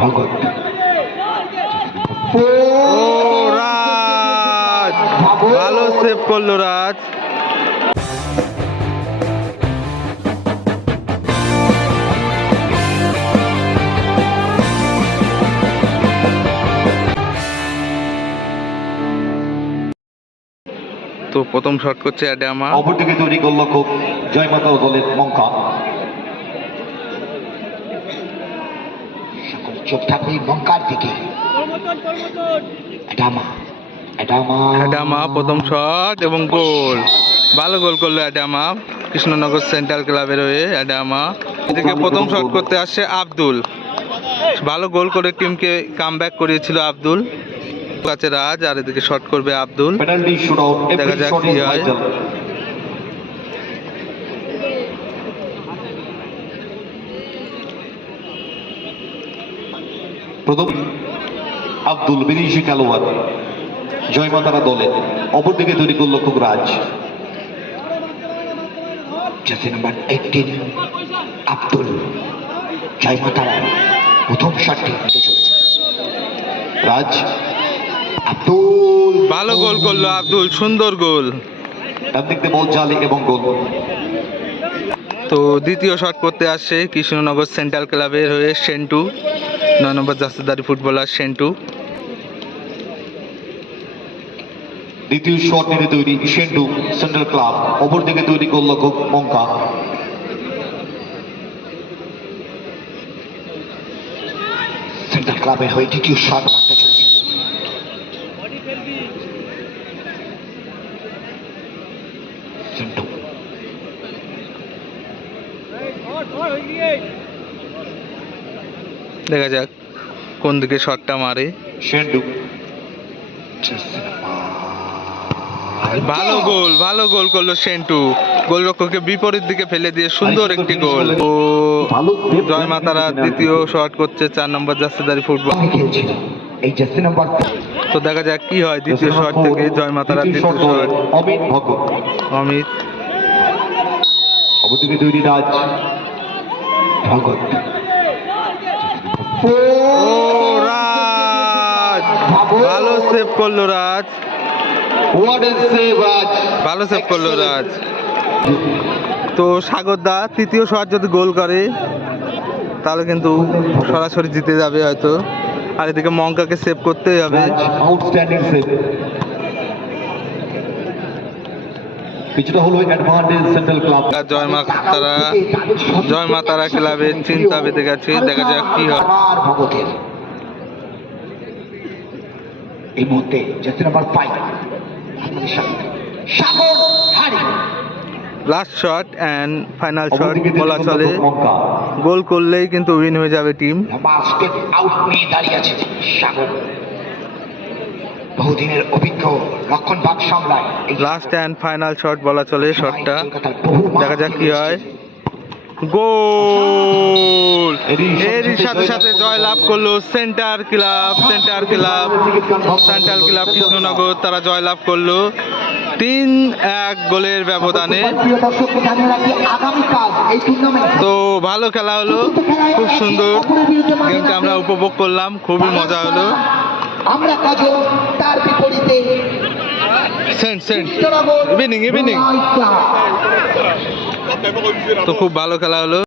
ভগত রাজ ভালো সেভ করল রাজ। তো প্রথম শট করছে অ্যাডামা। অপরদিকে তৈরি করল খুব জয়মাতা দলের মঙ্কা চোখ থাকবে মঙ্কার দিকে। অ্যাডামা প্রথম শট এবং গোল। ভালো গোল করল অ্যাডামা। কৃষ্ণনগর সেন্ট্রাল ক্লাবের হয়ে অ্যাডামা। এদিকে প্রথম শট করতে আসছে আব্দুল। ভালো গোল করে টিমকে কাম ব্যাক করিয়েছিল আব্দুল। কাছে রাজ আর এদিকে শট করবে আব্দুল। দেখা যাক কি হয়। প্রথম আব্দুল বিদেশি খেলোয়াড় জয়মাতারা দলের অপরদিকে তৈরি করল খুব Raj jersey number eighteen Abdul. Joymatara প্রথম শটটি চলেছে। রাজ আব্দুল। ভালো গোল করল আব্দুল সুন্দর গোল। ডান দিক দিয়ে বল জালে এবং গোল। তো দ্বিতীয় শট করতে আসছে কৃষ্ণনগর সেন্ট্রাল ক্লাবের হয়ে সেন্টু। নয় নম্বর জাসদারি ফুটবলার সেন্টু। দ্বিতীয় শট নিতে তৈরি সেন্টু সেন্ট্রাল ক্লাব অপরদিকে তৈরি করল খুব মঙ্কা সেন্ট্রাল ক্লাবের হয়ে দ্বিতীয় শট মারতে চলেছে। সেন্টু। দেখা যাক। কোন দিকে শটটা মারে? ভালো গোল ভালো গোল করল সেন্টু। গোলরক্ষককে বিপরীত দিকে ফেলে দিয়ে সুন্দর একটি গোল। ও জয় মাতারা দ্বিতীয় শট করছে চার নম্বর জাসদারি ফুটবল। তো দেখা যাক কি হয় দ্বিতীয় শট থেকে জয় মাতারা দ্বিতীয় শট অমিত ভগত অমিত। অপরদিকে তৈরি রাজ। ভগত ও রাজ ভালো সেভ করল রাজ? ভালো সেভ করল রাজ। তো সাগর দা তৃতীয় শট যদি গোল করে তাহলে কিন্তু সরাসরি জিতে যাবে হয়তো। আর এদিকে মঙ্কাকে সেভ করতেই হবে। আউটস্ট্যান্ডিং সেভ কিছুটা হলো অ্যাডভান্টেজ সেন্ট্রাল ক্লাব জয় মা তারা জয় মা তারা চিন্তা বেঁধে গেছে। দেখা যাক কি হয়। এই মুহূর্তে জার্সি নাম্বার ফাইভ আপনাদের সামনে। Sagar Hari. Last shot and final shot বলা চলে। গোল করলেই কিন্তু উইন হয়ে যাবে টিম স্টেপ আউট নিয়ে দাঁড়িয়ে আছে সাগর। বহুদিনের অভিজ্ঞ লক্ষণ সামলায় লাস্ট অ্যান্ড ফাইনাল শট বলা চলে শটটা দেখা যাক কি হয়। গোল এরই এরই সাথে সাথে জয় লাভ করল centre club centre club central club Krishnanagar তারা জয় লাভ করল। তিন এক গোলের ব্যবধানে। প্রিয় দর্শককে জানিয়ে রাখি আগামীকাল এই টুর্নামেন্ট তো ভালো খেলা হলো খুব সুন্দর। গেমটা আমরা উপভোগ করলাম খুবই মজা হলো। আমরা কাজ তার বিপরীতে সেন্ট সেন্ট। ইভিনিং ইভিনিং তো খুব ভালো খেলা হলো।